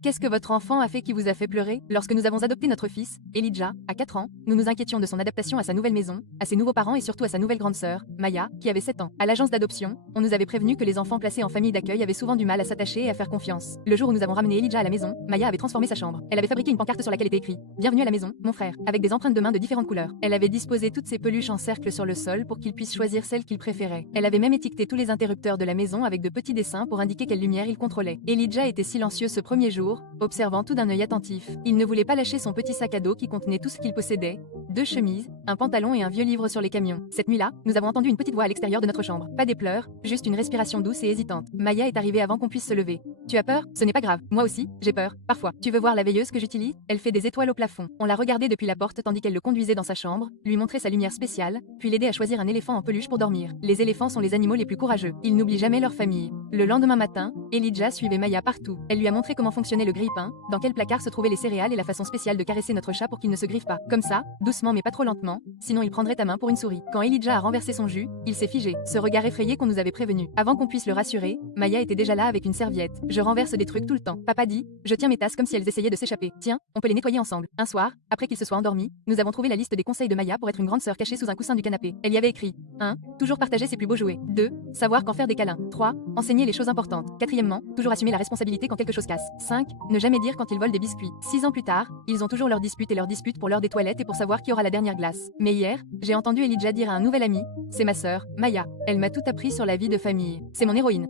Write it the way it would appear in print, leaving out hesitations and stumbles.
Qu'est-ce que votre enfant a fait qui vous a fait pleurer? Lorsque nous avons adopté notre fils, Elijah, à 4 ans, nous nous inquiétions de son adaptation à sa nouvelle maison, à ses nouveaux parents et surtout à sa nouvelle grande sœur, Maya, qui avait 7 ans. À l'agence d'adoption, on nous avait prévenu que les enfants placés en famille d'accueil avaient souvent du mal à s'attacher et à faire confiance. Le jour où nous avons ramené Elijah à la maison, Maya avait transformé sa chambre. Elle avait fabriqué une pancarte sur laquelle était écrit "Bienvenue à la maison, mon frère", avec des empreintes de mains de différentes couleurs. Elle avait disposé toutes ses peluches en cercle sur le sol pour qu'il puisse choisir celle qu'il préférait. Elle avait même étiqueté tous les interrupteurs de la maison avec de petits dessins pour indiquer quelle lumière il contrôlait. Elijah était silencieux ce premier jour, observant tout d'un œil attentif. Il ne voulait pas lâcher son petit sac à dos qui contenait tout ce qu'il possédait, 2 chemises, un pantalon et un vieux livre sur les camions. Cette nuit-là, nous avons entendu une petite voix à l'extérieur de notre chambre. Pas des pleurs, juste une respiration douce et hésitante. Maya est arrivée avant qu'on puisse se lever. Tu as peur? Ce n'est pas grave. Moi aussi, j'ai peur. Parfois. Tu veux voir la veilleuse que j'utilise? Elle fait des étoiles au plafond. On l'a regardée depuis la porte tandis qu'elle le conduisait dans sa chambre, lui montrait sa lumière spéciale, puis l'aider à choisir un éléphant en peluche pour dormir. Les éléphants sont les animaux les plus courageux. Ils n'oublient jamais leur famille. Le lendemain matin, Elijah suivait Maya partout. Elle lui a montré comment fonctionnait le grille-pain, dans quel placard se trouvaient les céréales et la façon spéciale de caresser notre chat pour qu'il ne se griffe pas. Comme ça, doucement mais pas trop lentement, sinon il prendrait ta main pour une souris. Quand Elijah a renversé son jus, il s'est figé, ce regard effrayé qu'on nous avait prévenu. Avant qu'on puisse le rassurer, Maya était déjà là avec une serviette. Je renverse des trucs tout le temps. Papa dit, je tiens mes tasses comme si elles essayaient de s'échapper. Tiens, on peut les nettoyer ensemble. Un soir, après qu'il se soit endormi, nous avons trouvé la liste des conseils de Maya pour être une grande sœur cachée sous un coussin du canapé. Elle y avait écrit 1. Toujours partager ses plus beaux jouets. 2. Savoir quand faire des câlins. 3. Enseigner les choses importantes. 4. Toujours assumer la responsabilité quand quelque chose casse. 5. Ne jamais dire quand ils volent des biscuits. 6 ans plus tard, ils ont toujours leurs disputes pour l'heure des toilettes et pour savoir qui aura la dernière glace. Mais hier, j'ai entendu Elijah dire à un nouvel ami, c'est ma sœur, Maya. Elle m'a tout appris sur la vie de famille. C'est mon héroïne.